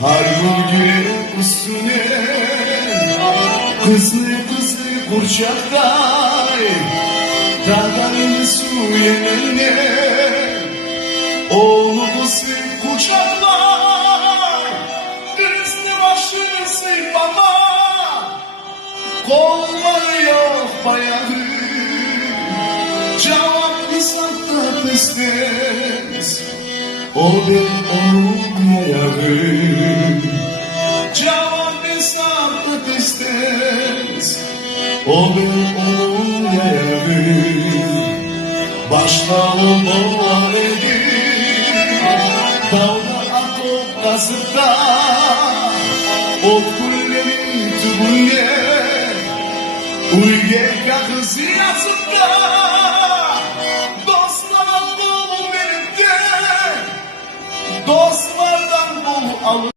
Harmoniye üstüne kızı kurçaktay dağların suyene oğlu kızı kucaklar denizni başını sıkmama kolları yok bayağı cevap hesapta pestes o ben olmayayım cevap hesapta pestes o ben olmayayım başta olmalar edin dağda atıp kasıpta ot kullerin tübüne uyge kakısı yazıpta